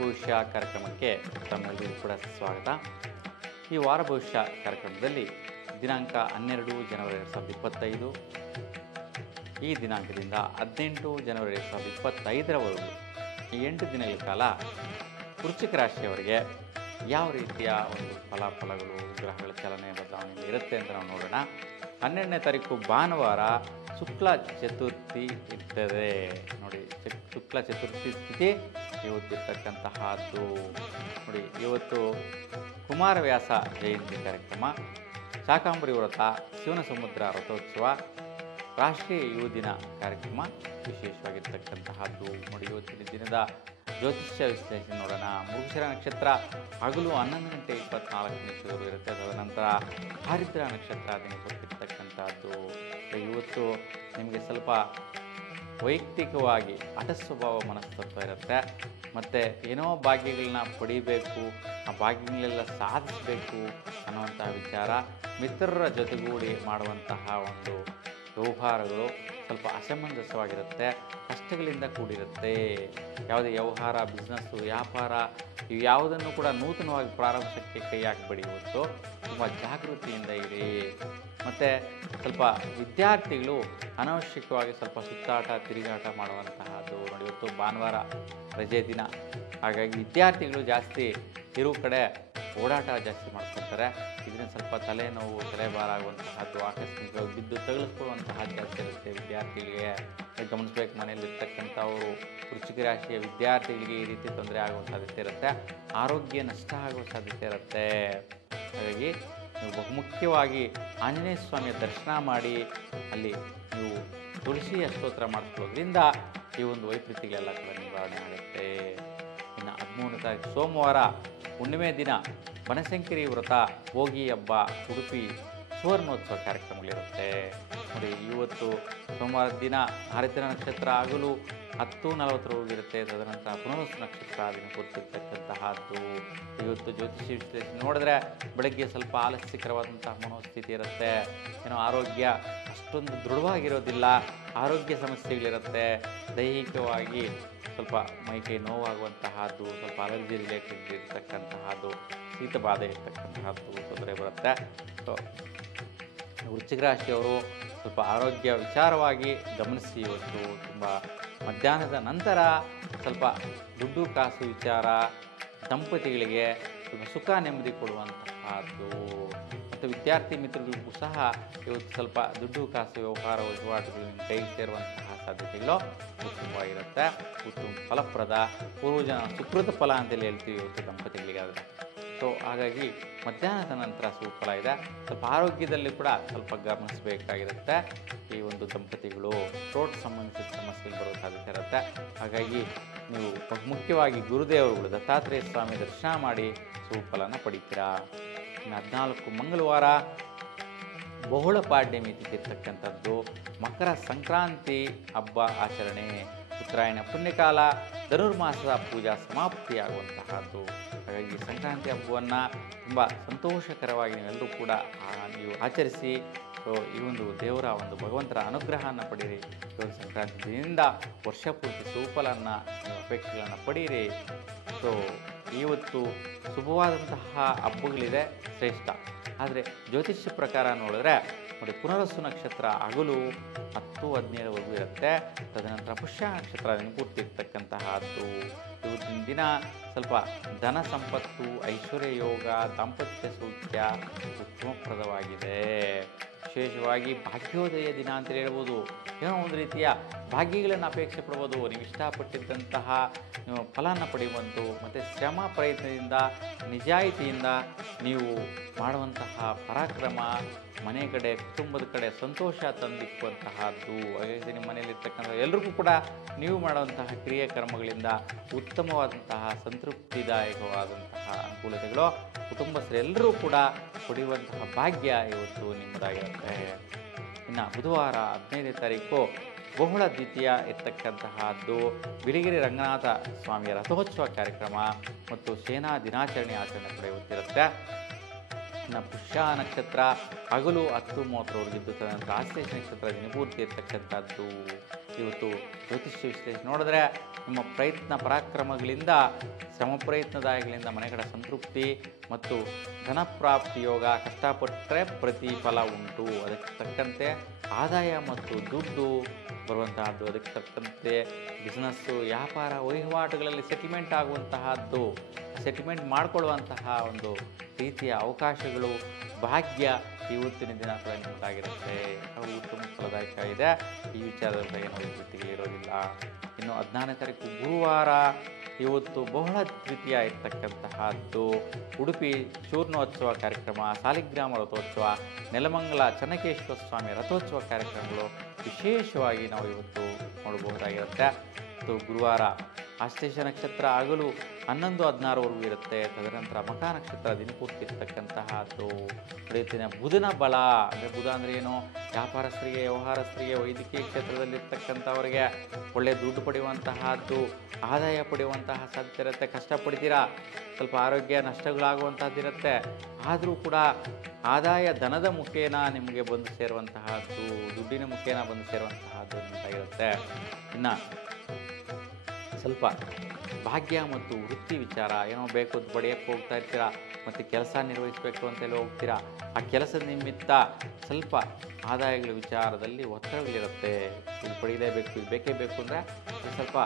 ಭವಿಷ್ಯ ಕಾರ್ಯಕ್ರಮಕ್ಕೆ ತಮ್ಮೆಲ್ಲರಿಗೂ ಕೂಡ ಸ್ವಾಗತ. ಈ ವಾರ ಭವಿಷ್ಯ ಕಾರ್ಯಕ್ರಮದಲ್ಲಿ ದಿನಾಂಕ 12 ಜನವರಿ 2025 ಈ ದಿನಾಂಕದಿಂದ 18 ಜನವರಿ 2025ರವರೆಗೂ ಈ 8 ದಿನಗಳ ಕಾಲ ವೃಶ್ಚಿಕ ರಾಶಿಯವರಿಗೆ ಯಾವ ರೀತಿಯ ಒಂದು ಫಲಾಫಲಗಳು ಗ್ರಹಗಳ ಚಲನೆ ಬದಲಾವಣೆ ಇರುತ್ತೆ ಅಂತ ನಾವು ನೋಡೋಣ. 12ನೇ ತಾರೀಕು ಭಾನುವಾರ ಶುಕ್ಲ ಚತುರ್ಥಿ ಇರ್ತದೆ ನೋಡಿ. ಶುಕ್ಲ ಚತುರ್ಥಿ ತಿಥಿ ಇವತ್ತಿರ್ತಕ್ಕಂತಹದ್ದು ನೋಡಿ. ಇವತ್ತು ಕುಮಾರವ್ಯಾಸ ಜಯಂತಿ ಕಾರ್ಯಕ್ರಮ, ಶಾಕಾಂಬರಿ ವ್ರತ, ಶಿವನ ಸಮುದ್ರ ರಥೋತ್ಸವ, ರಾಷ್ಟ್ರೀಯ ಯುವ ದಿನ ಕಾರ್ಯಕ್ರಮ ವಿಶೇಷವಾಗಿರ್ತಕ್ಕಂತಹದ್ದು ನೋಡಿ. ಇವತ್ತಿನ ದಿನದ ಜ್ಯೋತಿಷ್ಯ ವಿಶ್ಲೇಷಣೆ ನೋಡೋಣ. ಮೃಗಶಿರ ನಕ್ಷತ್ರ ಹಗಲು 11 ಗಂಟೆ 24 ನಿಮಿಷಗಳು ಇರುತ್ತೆ. ತದನಂತರ ಆರಿದ್ರ ನಕ್ಷತ್ರ ದಿನ ಗೊತ್ತಿರ್ತಕ್ಕಂಥದ್ದು. ಇವತ್ತು ನಿಮಗೆ ಸ್ವಲ್ಪ ವೈಯಕ್ತಿಕವಾಗಿ ಹಠ ಸ್ವಭಾವ ಮನಸ್ತತ್ವ ಇರುತ್ತೆ. ಮತ್ತು ಏನೋ ಭಾಗ್ಯಗಳನ್ನ ಪಡಿಬೇಕು, ಆ ಭಾಗ್ಯಗಳೆಲ್ಲ ಸಾಧಿಸಬೇಕು ಅನ್ನುವಂತಹ ವಿಚಾರ, ಮಿತ್ರರ ಜೊತೆಗೂಡಿ ಮಾಡುವಂತಹ ಒಂದು ವ್ಯವಹಾರಗಳು ಸ್ವಲ್ಪ ಅಸಮಂಜಸವಾಗಿರುತ್ತೆ, ಕಷ್ಟಗಳಿಂದ ಕೂಡಿರುತ್ತೆ. ಯಾವುದೇ ವ್ಯವಹಾರ, ಬಿಸ್ನೆಸ್ಸು, ವ್ಯಾಪಾರ ಇವು ಯಾವುದನ್ನು ಕೂಡ ನೂತನವಾಗಿ ಪ್ರಾರಂಭಿಸೋಕ್ಕೆ ಕೈ ಹಾಕಬೇಡಿ. ಇವತ್ತು ತುಂಬ ಜಾಗೃತಿಯಿಂದ ಇರಿ. ಮತ್ತು ಸ್ವಲ್ಪ ವಿದ್ಯಾರ್ಥಿಗಳು ಅನವಶ್ಯಕವಾಗಿ ಸ್ವಲ್ಪ ಸುತ್ತಾಟ ತಿರುಗಾಟ ಮಾಡುವಂತಹದ್ದು ನೋಡಿ. ಇವತ್ತು ಭಾನುವಾರ ರಜೆ ದಿನ, ಹಾಗಾಗಿ ವಿದ್ಯಾರ್ಥಿಗಳು ಜಾಸ್ತಿ ಇರೋ ಕಡೆ ಓಡಾಟ ಜಾಸ್ತಿ ಮಾಡ್ಕೊಳ್ತಾರೆ. ಇದರಿಂದ ಸ್ವಲ್ಪ ತಲೆನೋವು, ತಲೆಭಾರ ಆಗುವಂತಹದ್ದು, ಆಕಸ್ಮಿಕವಾಗಿ ಬಿದ್ದು ತಗುಲಿಸ್ಕೊಳ್ಳುವಂತಹ ಜಾಸ್ತಿ ಇರುತ್ತೆ. ವಿದ್ಯಾರ್ಥಿಗಳಿಗೆ ಗಮನಿಸಬೇಕು. ಮನೆಯಲ್ಲಿರ್ತಕ್ಕಂಥವರು ವೃಶ್ಚಿಕ ರಾಶಿಯ ವಿದ್ಯಾರ್ಥಿಗಳಿಗೆ ಈ ರೀತಿ ತೊಂದರೆ ಆಗುವ ಸಾಧ್ಯತೆ ಇರುತ್ತೆ. ಆರೋಗ್ಯ ನಷ್ಟ ಆಗುವ ಸಾಧ್ಯತೆ ಇರುತ್ತೆ. ಹಾಗಾಗಿ ನೀವು ಬಹುಮುಖ್ಯವಾಗಿ ಆಂಜನೇಯ ಸ್ವಾಮಿಯ ದರ್ಶನ ಮಾಡಿ ಅಲ್ಲಿ ನೀವು ತುಳಸಿಯ ಸ್ತೋತ್ರ ಮಾಡಿಕೊಳ್ಳೋದ್ರಿಂದ ಈ ಒಂದು ವೈಪರೀತ್ಯಗಳೆಲ್ಲ ಕೂಡ ನಿವಾರಣೆ ಆಗುತ್ತೆ. ಇನ್ನು 13ನೇ ತಾರೀಕು ಸೋಮವಾರ ಹುಣ್ಣಿಮೆ ದಿನ ಬನಶಂಕರಿ ವ್ರತ, ಭೋಗಿ ಹಬ್ಬ, ಉಡುಪಿ ಸುವರ್ಣೋತ್ಸವ ಕಾರ್ಯಕ್ರಮಗಳಿರುತ್ತೆ ನೋಡಿ. ಇವತ್ತು ಸೋಮವಾರ ದಿನ ಆರಿದ್ರ ನಕ್ಷತ್ರ ಹಗಲು 10:40 ಇರುತ್ತೆ. ತದನಂತರ ಪುನರ್ವಸು ನಕ್ಷತ್ರ ದಿನ ಗೊತ್ತಿರ್ತಕ್ಕಂತಹದ್ದು. ಇವತ್ತು ಜ್ಯೋತಿಷಿ ವಿಶ್ಲೇಷಣೆ ನೋಡಿದ್ರೆ ಬೆಳಗ್ಗೆ ಸ್ವಲ್ಪ ಆಲಸ್ಯಕರವಾದಂತಹ ಮನೋಸ್ಥಿತಿ ಇರುತ್ತೆ. ಏನೋ ಆರೋಗ್ಯ ಅಷ್ಟೊಂದು ದೃಢವಾಗಿರೋದಿಲ್ಲ, ಆರೋಗ್ಯ ಸಮಸ್ಯೆಗಳಿರುತ್ತೆ. ದೈಹಿಕವಾಗಿ ಸ್ವಲ್ಪ ಮೈಕೈ ನೋವಾಗುವಂತಹದ್ದು, ಸ್ವಲ್ಪ ಅಲರ್ಜಿ ರಿಲೇಟೆಡ್ ಇರ್ತಕ್ಕಂತಹದ್ದು, ಶೀತ ಬಾಧೆ ಇರ್ತಕ್ಕಂತಹದ್ದು ತೊಂದರೆ ಬರುತ್ತೆ. ಸೊ ವೃಶ್ಚಿಕ ರಾಶಿಯವರು ಸ್ವಲ್ಪ ಆರೋಗ್ಯ ವಿಚಾರವಾಗಿ ಗಮನಿಸಿ. ಇವತ್ತು ತುಂಬ ಮಧ್ಯಾಹ್ನದ ನಂತರ ಸ್ವಲ್ಪ ದುಡ್ಡು ಕಾಸು ವಿಚಾರ, ದಂಪತಿಗಳಿಗೆ ತುಂಬ ಸುಖ ನೆಮ್ಮದಿ ಕೊಡುವಂತಹದ್ದು. ಮತ್ತು ವಿದ್ಯಾರ್ಥಿ ಮಿತ್ರರಿಗೂ ಸಹ ಇವತ್ತು ಸ್ವಲ್ಪ ದುಡ್ಡು ಕಾಸು ವ್ಯವಹಾರ ವಹಿವಾಟುಗಳು ಕೈಗೆ ಸೇರುವಂತಹ ಸಾಧ್ಯತೆಗಳು ಉತ್ತಮವಾಗಿರುತ್ತೆ. ಉತ್ತಮ ಫಲಪ್ರದ ಪೂರ್ವಜನ ಸುಕೃತ ಫಲ ಅಂತೇಳಿ ಹೇಳ್ತೀವಿ ಇವತ್ತು ದಂಪತಿಗಳಿಗಾದರೆ. ಸೊ ಹಾಗಾಗಿ ಮಧ್ಯಾಹ್ನದ ನಂತರ ಸುಫಲ ಇದೆ. ಸ್ವಲ್ಪ ಆರೋಗ್ಯದಲ್ಲಿ ಕೂಡ ಸ್ವಲ್ಪ ಗಮನಿಸಬೇಕಾಗಿರುತ್ತೆ. ಈ ಒಂದು ದಂಪತಿಗಳು ಥ್ರೋಟ್ ಸಂಬಂಧಿಸಿದ ಸಮಸ್ಯೆಗಳು ಬರೋ ಸಾಧ್ಯತೆ ಇರುತ್ತೆ. ಹಾಗಾಗಿ ನೀವು ಮುಖ್ಯವಾಗಿ ಗುರುದೇವರುಗಳು ದತ್ತಾತ್ರೇಯ ಸ್ವಾಮಿ ದರ್ಶನ ಮಾಡಿ ಸುಫಲನ ಪಡಿತೀರಾ. ಇನ್ನು 14 ಮಂಗಳವಾರ ಬಹುಳ ಪಾಡ್ಯಮಿ ತಿಥಿ ಇರ್ತಕ್ಕಂಥದ್ದು, ಮಕರ ಸಂಕ್ರಾಂತಿ ಹಬ್ಬ ಆಚರಣೆ, ಉತ್ತರಾಯಣ ಪುಣ್ಯಕಾಲ, ಧನುರ್ಮಾಸದ ಪೂಜಾ ಸಮಾಪ್ತಿಯಾಗುವಂತಹದ್ದು. ಹಾಗಾಗಿ ಸಂಕ್ರಾಂತಿ ಹಬ್ಬವನ್ನು ತುಂಬ ಸಂತೋಷಕರವಾಗಿ ನೀವೆಲ್ಲರೂ ಕೂಡ ನೀವು ಆಚರಿಸಿ. ಸೊ ಈ ಒಂದು ದೇವರ ಒಂದು ಭಗವಂತರ ಅನುಗ್ರಹವನ್ನು ಪಡೀರಿ. ಈ ಒಂದು ಸಂಕ್ರಾಂತಿ ದಿನದಿಂದ ವರ್ಷ ಪೂರ್ತಿ ಸುಫಲನ್ನು ನೀವು ಅಪೇಕ್ಷೆಗಳನ್ನು ಪಡೀರಿ. ಸೊ ಇವತ್ತು ಶುಭವಾದಂತಹ ಹಬ್ಬಗಳಿದೆ, ಶ್ರೇಷ್ಠ. ಆದರೆ ಜ್ಯೋತಿಷ್ಯ ಪ್ರಕಾರ ನೋಡಿದ್ರೆ ನೋಡಿ, ಪುನರ್ವಸು ನಕ್ಷತ್ರ ಹಗಲು 10:17 ಇರುತ್ತೆ. ತದನಂತರ ಪುಷ್ಯ ನಕ್ಷತ್ರ ಪೂರ್ತಿ ಇರ್ತಕ್ಕಂತಹದ್ದು. ಇವತ್ತಿನ ದಿನ ಸ್ವಲ್ಪ ಧನ ಸಂಪತ್ತು, ಐಶ್ವರ್ಯ ಯೋಗ, ದಾಂಪತ್ಯ ಸೌಖ್ಯ ಉತ್ತಮಪ್ರದವಾಗಿದೆ. ವಿಶೇಷವಾಗಿ ಭಾಗ್ಯೋದಯ ದಿನ ಅಂತೇಳಿ ಹೇಳ್ಬೋದು. ಏನೋ ಒಂದು ರೀತಿಯ ಭಾಗ್ಯಗಳನ್ನು ಅಪೇಕ್ಷೆ ಪಡ್ಬೋದು. ನೀವು ಇಷ್ಟಪಟ್ಟಿದ್ದಂತಹ ಫಲನ ಪಡೆಯುವಂತು, ಮತ್ತು ಶ್ರಮ ಪ್ರಯತ್ನದಿಂದ ನಿಜಾಯಿತಿಯಿಂದ ನೀವು ಮಾಡುವಂತಹ ಪರಾಕ್ರಮ ಮನೆ ಕಡೆ, ಕುಟುಂಬದ ಕಡೆ ಸಂತೋಷ ತಂದಿಕ್ಕುವಂತಹದ್ದು. ಹಾಗಾಗಿ ನಿಮ್ಮ ಮನೆಯಲ್ಲಿರ್ತಕ್ಕಂಥ ಎಲ್ರಿಗೂ ಕೂಡ ನೀವು ಮಾಡುವಂತಹ ಕ್ರಿಯಾಕರ್ಮಗಳಿಂದ ಉತ್ತಮವಾದಂತಹ ಸಂತೃಪ್ತಿದಾಯಕವಾದಂತಹ ಅನುಕೂಲತೆಗಳು ಕುಟುಂಬಸ್ಥರೆಲ್ಲರೂ ಕೂಡ ಪಡೆಯುವಂತಹ ಭಾಗ್ಯ ಇವತ್ತು ನಿಮ್ಮದಾಗಿರುತ್ತೆ. ಇನ್ನು ಬುಧವಾರ 15ನೇ ತಾರೀಕು ಬಹುಳ ದ್ವಿತೀಯ ಇರ್ತಕ್ಕಂತಹದ್ದು, ಬಿಳಿಗಿರಿ ರಂಗನಾಥ ಸ್ವಾಮಿಯ ರಥೋತ್ಸವ ಕಾರ್ಯಕ್ರಮ ಮತ್ತು ಸೇನಾ ದಿನಾಚರಣೆ ಆಚರಣೆ ಕೂಡ ಇವತ್ತಿರುತ್ತೆ. ಇನ್ನು ಪುಷ್ಯ ನಕ್ಷತ್ರ ಹಗಲು 10:30 ತದನಂತರ ಆಶ್ಲೇಷ ನಕ್ಷತ್ರ ದಿನಪೂರ್ತಿ ಇರ್ತಕ್ಕಂಥದ್ದು. ಇವತ್ತು ಜ್ಯೋತಿಷ್ಯ ವಿಶ್ಲೇಷಣೆ ನೋಡಿದ್ರೆ ನಿಮ್ಮ ಪ್ರಯತ್ನ ಪರಾಕ್ರಮಗಳಿಂದ ಶ್ರಮ ಪ್ರಯತ್ನದಾಯಗಳಿಂದ ಮನೆಗಳ ಸಂತೃಪ್ತಿ ಮತ್ತು ಧನಪ್ರಾಪ್ತಿ ಯೋಗ. ಕಷ್ಟಪಟ್ಟರೆ ಪ್ರತಿಫಲ ಉಂಟು. ಅದಕ್ಕೆ ತಕ್ಕಂತೆ ಆದಾಯ ಮತ್ತು ದುಡ್ಡು ಬರುವಂತಹದ್ದು, ಅದಕ್ಕೆ ತಕ್ಕಂತೆ ಬಿಸ್ನೆಸ್ಸು, ವ್ಯಾಪಾರ, ವಹಿವಾಟುಗಳಲ್ಲಿ ಸೆಟಲ್ಮೆಂಟ್ ಆಗುವಂತಹದ್ದು, ಸೆಟಲ್ಮೆಂಟ್ ಮಾಡಿಕೊಳ್ಳುವಂತಹ ಒಂದು ರೀತಿಯ ಅವಕಾಶಗಳು, ಭಾಗ್ಯ ಇವತ್ತಿನ ದಿನ ಕೂಡ ನಿಮ್ಮದಾಗಿರುತ್ತೆ. ಅವು ಉತ್ತಮ ಫಲದಾಯಕ ಇದೆ. ಈ ವಿಚಾರದ ಬಗ್ಗೆ ನಾವು ಇವತ್ತಿಗೆ ಇರೋದಿಲ್ಲ. ಇನ್ನು 14ನೇ ತಾರೀಕು ಗುರುವಾರ, ಇವತ್ತು ಬಹಳ ಪ್ರೀತಿಯ ಇರ್ತಕ್ಕಂತಹದ್ದು ಉಡುಪಿ ಚೂರ್ಣೋತ್ಸವ ಕಾರ್ಯಕ್ರಮ, ಸಾಲಿಗ್ರಾಮ ರಥೋತ್ಸವ, ನೆಲಮಂಗಲ ಚೆನ್ನಕೇಶ್ವರ ಸ್ವಾಮಿ ರಥೋತ್ಸವ ಕಾರ್ಯಕ್ರಮಗಳು ವಿಶೇಷವಾಗಿ ನಾವು ಇವತ್ತು ನೋಡಬಹುದಾಗಿರುತ್ತೆ. ಮತ್ತು ಗುರುವಾರ ಆಶ್ಲೇಷ ನಕ್ಷತ್ರ ಹಗಲು 11-16ವರೆಗೂ ಇರುತ್ತೆ. ತದನಂತರ ಮಖ ನಕ್ಷತ್ರ ದಿನಪೂರ್ತಿ ಇರ್ತಕ್ಕಂತಹದ್ದು ನಡೆಯುತ್ತಿನ ಬುಧನ ಬಲ. ಅಂದರೆ ಬುಧ ಅಂದರೆ ಏನು? ವ್ಯಾಪಾರಸ್ಥರಿಗೆ, ವ್ಯವಹಾರಸ್ಥರಿಗೆ, ವೈದ್ಯಕೀಯ ಕ್ಷೇತ್ರದಲ್ಲಿರ್ತಕ್ಕಂಥವರಿಗೆ ಒಳ್ಳೆಯ ದುಡ್ಡು ಪಡೆಯುವಂತಹದ್ದು, ಆದಾಯ ಪಡೆಯುವಂತಹ ಸಾಧ್ಯತೆ ಇರುತ್ತೆ. ಕಷ್ಟಪಡ್ತೀರಾ, ಸ್ವಲ್ಪ ಆರೋಗ್ಯ ನಷ್ಟಗಳಾಗುವಂತಹದ್ದಿರುತ್ತೆ. ಆದರೂ ಕೂಡ ಆದಾಯ ಧನದ ಮುಖೇನ ನಿಮಗೆ ಬಂದು ಸೇರುವಂತಹದ್ದು, ದುಡ್ಡಿನ ಮುಖೇನ ಬಂದು ಸೇರುವಂತಹದ್ದು ನಿಮಗಾಗಿರುತ್ತೆ. ಇನ್ನು ಸ್ವಲ್ಪ ಭಾಗ್ಯ ಮತ್ತು ವೃತ್ತಿ ವಿಚಾರ, ಏನೋ ಬೇಕು ಅಂತ ಪಡೆಯೋಕ್ಕೆ ಹೋಗ್ತಾ ಇರ್ತೀರಾ, ಮತ್ತು ಕೆಲಸ ನಿರ್ವಹಿಸಬೇಕು ಅಂತೆಲ್ಲ ಹೋಗ್ತೀರಾ. ಆ ಕೆಲಸದ ನಿಮಿತ್ತ ಸ್ವಲ್ಪ ಆದಾಯಗಳ ವಿಚಾರದಲ್ಲಿ ಒತ್ತಡಗಳಿರುತ್ತೆ. ಇದು ಪಡೀಲೇಬೇಕು, ಇದು ಬೇಕೇ ಬೇಕು ಅಂದರೆ ಸ್ವಲ್ಪ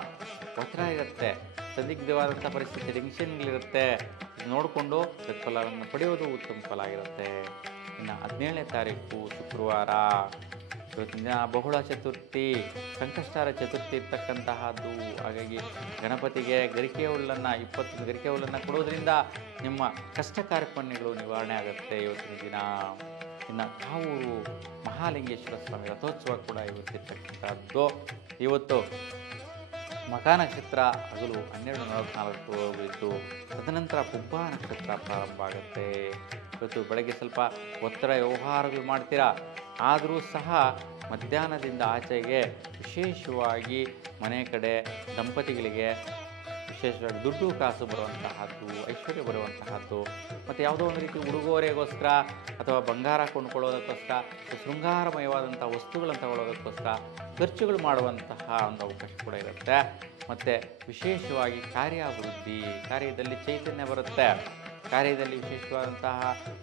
ಒತ್ತಡ ಇರುತ್ತೆ, ಸಂದಿಗ್ಧವಾದಂಥ ಪರಿಸ್ಥಿತಿ, ಟೆನ್ಷನ್ಗಳಿರುತ್ತೆ. ನೋಡಿಕೊಂಡು ಪ್ರತಿಫಲವನ್ನು ಪಡೆಯೋದು ಉತ್ತಮ ಫಲ ಆಗಿರುತ್ತೆ. ಇನ್ನು 17ನೇ ತಾರೀಕು ಶುಕ್ರವಾರ, ಇವತ್ತಿನ ದಿನ ಬಹುಳ ಚತುರ್ಥಿ, ಸಂಕಷ್ಟಾರ ಚತುರ್ಥಿ ಇರ್ತಕ್ಕಂತಹದ್ದು. ಹಾಗಾಗಿ ಗಣಪತಿಗೆ ಗರಿಕೆ ಹುಲ್ಲನ್ನು, 21 ಗರಿಕೆ ಹುಲ್ಲನ್ನು ಕೊಡೋದ್ರಿಂದ ನಿಮ್ಮ ಕಷ್ಟ ಕಾರ್ಪಣ್ಯಗಳು ನಿವಾರಣೆ ಆಗುತ್ತೆ ಇವತ್ತಿನ ದಿನ. ಇನ್ನು ಕಾವೂರು ಮಹಾಲಿಂಗೇಶ್ವರ ಸ್ವಾಮಿ ರಥೋತ್ಸವ ಕೂಡ ಇವತ್ತಿರ್ತಕ್ಕಂಥದ್ದು. ಇವತ್ತು ಮಖ ನಕ್ಷತ್ರ ಹಗಲು 12:44 ಇದ್ದು ತದನಂತರ ಪುಬ್ಬ ನಕ್ಷತ್ರ ಪ್ರಾರಂಭ ಆಗುತ್ತೆ. ಇವತ್ತು ಬೆಳಗ್ಗೆ ಸ್ವಲ್ಪ ಒತ್ತಡ ವ್ಯವಹಾರಗಳು ಮಾಡ್ತೀರಾ, ಆದರೂ ಸಹ ಮಧ್ಯಾಹ್ನದಿಂದ ಆಚೆಗೆ ವಿಶೇಷವಾಗಿ ಮನೆ ಕಡೆ ದಂಪತಿಗಳಿಗೆ ವಿಶೇಷವಾಗಿ ದುಡ್ಡು ಕಾಸು ಬರುವಂತಹದ್ದು, ಐಶ್ವರ್ಯ ಬರುವಂತಹದ್ದು, ಮತ್ತು ಯಾವುದೋ ಒಂದು ರೀತಿ ಉಡುಗೊರೆಗೋಸ್ಕರ ಅಥವಾ ಬಂಗಾರ ಕೊಂಡುಕೊಳ್ಳೋದಕ್ಕೋಸ್ಕರ, ಶೃಂಗಾರಮಯವಾದಂಥ ವಸ್ತುಗಳನ್ನು ತಗೊಳ್ಳೋದಕ್ಕೋಸ್ಕರ ಖರ್ಚುಗಳು ಮಾಡುವಂತಹ ಒಂದು ಅವಕಾಶ ಕೂಡ ಇರುತ್ತೆ. ಮತ್ತು ವಿಶೇಷವಾಗಿ ಕಾರ್ಯಾಭಿವೃದ್ಧಿ, ಕಾರ್ಯದಲ್ಲಿ ಚೈತನ್ಯ ಬರುತ್ತೆ, ಕಾರ್ಯದಲ್ಲಿ ವಿಶೇಷವಾದಂತಹ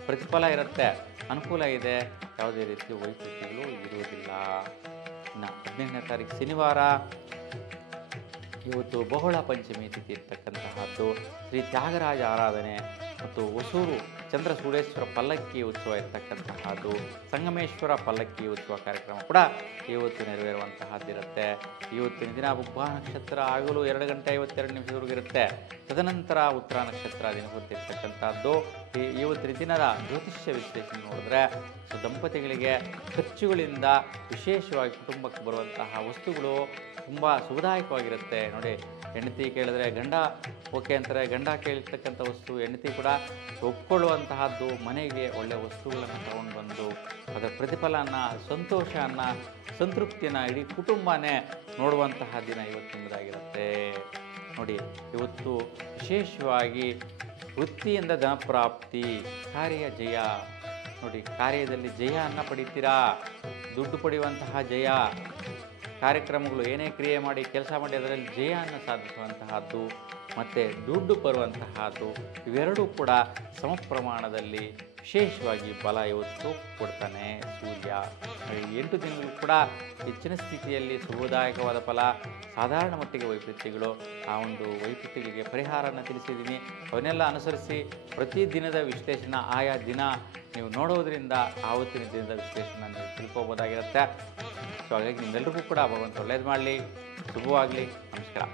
ಪ್ರತಿಫಲ ಇರುತ್ತೆ, ಅನುಕೂಲ ಇದೆ, ಯಾವುದೇ ರೀತಿಯ ವೈಪರೀತ್ಯಗಳು ಇರುವುದಿಲ್ಲ. ಇನ್ನು 18ನೇ ತಾರೀಕು ಶನಿವಾರ, ಇವತ್ತು ಬಹುಳ ಪಂಚಮಿ ತಿಥಿ ಇರ್ತಕ್ಕಂತಹದ್ದು. ಶ್ರೀ ತ್ಯಾಗರಾಜ ಆರಾಧನೆ ಮತ್ತು ಹೊಸೂರು ಚಂದ್ರಸೂಡೇಶ್ವರ ಪಲ್ಲಕ್ಕಿ ಉತ್ಸವ ಇರ್ತಕ್ಕಂತಹದ್ದು, ಸಂಗಮೇಶ್ವರ ಪಲ್ಲಕ್ಕಿ ಉತ್ಸವ ಕಾರ್ಯಕ್ರಮ ಕೂಡ ಇವತ್ತು ನೆರವೇರುವಂತಹದ್ದಿರುತ್ತೆ. ಇವತ್ತಿನ ದಿನ ಬುಬ್ಬ ನಕ್ಷತ್ರ ಹಗಲು 2:52 ಇರುತ್ತೆ. ತದನಂತರ ಉತ್ತರ ನಕ್ಷತ್ರ ದಿನಪೂರ್ತಿ ಇರ್ತಕ್ಕಂಥದ್ದು. ಇವತ್ತಿನ ದಿನದ ಜ್ಯೋತಿಷ್ಯ ವಿಶ್ಲೇಷಣೆ ನೋಡಿದ್ರೆ ದಂಪತಿಗಳಿಗೆ ಖರ್ಚುಗಳಿಂದ ವಿಶೇಷವಾಗಿ ಕುಟುಂಬಕ್ಕೆ ಬರುವಂತಹ ವಸ್ತುಗಳು ತುಂಬ ಶುಭದಾಯಕವಾಗಿರುತ್ತೆ. ನೋಡಿ, ಹೆಂಡತಿ ಕೇಳಿದ್ರೆ ಗಂಡ ಓಕೆ ಅಂತಾರೆ, ಗಂಡ ಕೇಳಿರ್ತಕ್ಕಂಥ ವಸ್ತು ಹೆಂಡತಿ ಕೂಡ ಒಪ್ಕೊಳ್ಳುವಂತಹದ್ದು, ಮನೆಗೆ ಒಳ್ಳೆಯ ವಸ್ತುಗಳನ್ನು ತಗೊಂಡು ಬಂದು ಅದರ ಪ್ರತಿಫಲನ, ಸಂತೋಷವನ್ನು, ಸಂತೃಪ್ತಿಯನ್ನು ಇಡೀ ಕುಟುಂಬನೇ ನೋಡುವಂತಹ ದಿನ ಇವತ್ತು ನಿಮ್ಮದಾಗಿರುತ್ತೆ. ನೋಡಿ, ಇವತ್ತು ವಿಶೇಷವಾಗಿ ವೃತ್ತಿಯಿಂದ ಧನಪ್ರಾಪ್ತಿ, ಕಾರ್ಯ ಜಯ. ನೋಡಿ, ಕಾರ್ಯದಲ್ಲಿ ಜಯವನ್ನು ಪಡಿತೀರಾ, ದುಡ್ಡು ಪಡೆಯುವಂತಹ ಜಯ, ಕಾರ್ಯಕ್ರಮಗಳು ಏನೇ ಕ್ರಿಯೆ ಮಾಡಿ ಕೆಲಸ ಮಾಡಿ ಅದರಲ್ಲಿ ಜಯವನ್ನು ಸಾಧಿಸುವಂತಹದ್ದು ಮತ್ತು ದುಡ್ಡು ಬರುವಂತಹದ್ದು, ಇವೆರಡೂ ಕೂಡ ಸಮ ಪ್ರಮಾಣದಲ್ಲಿ ವಿಶೇಷವಾಗಿ ಬಲ ಇವತ್ತು ಕೊಡ್ತಾನೆ ಸೂರ್ಯ. 8 ದಿನಗಳು ಕೂಡ ಹೆಚ್ಚಿನ ಸ್ಥಿತಿಯಲ್ಲಿ ಶುಭದಾಯಕವಾದ ಫಲ, ಸಾಧಾರಣ ಮಟ್ಟಿಗೆ ವೈಪರೀತ್ಯಗಳು. ಆ ಒಂದು ವೈಪರೀತ್ಯಗಳಿಗೆ ಪರಿಹಾರವನ್ನು ತಿಳಿಸಿದ್ದೀನಿ. ಅವನ್ನೆಲ್ಲ ಅನುಸರಿಸಿ ಪ್ರತಿ ದಿನದ ವಿಶ್ಲೇಷಣೆ ಆಯಾ ದಿನ ನೀವು ನೋಡೋದ್ರಿಂದ ಆವತ್ತಿನ ದಿನದ ವಿಶ್ಲೇಷಣೆ ನೀವು ತಿಳ್ಕೊಬೋದಾಗಿರುತ್ತೆ. ಸೊ ಹಾಗಾಗಿ ನಿಮ್ಮೆಲ್ಲರಿಗೂ ಕೂಡ ಭಗವಂತ ಒಳ್ಳೇದು ಮಾಡಲಿ, ಶುಭವಾಗಲಿ. ನಮಸ್ಕಾರ.